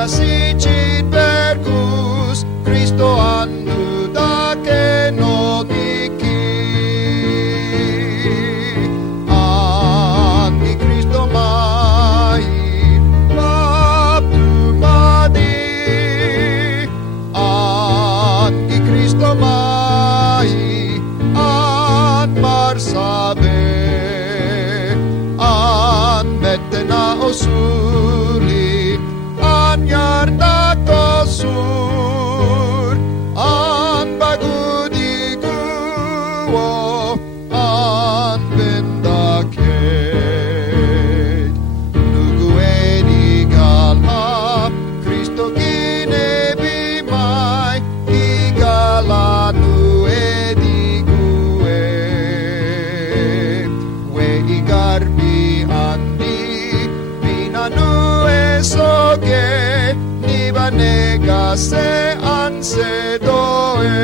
kasicit vergus, Cristo annu da kenoniki. Anki Cristo mai, vaptu madi. Anki Cristo mai, an marsabe. An mettena osuli, an yarda kosur, an bagudi guo, an vindicate. Nugueni galha, Cristo ginebi mai, igalanu edigue. We igarbi andi, vinanu esoge, nibanega se anse doe.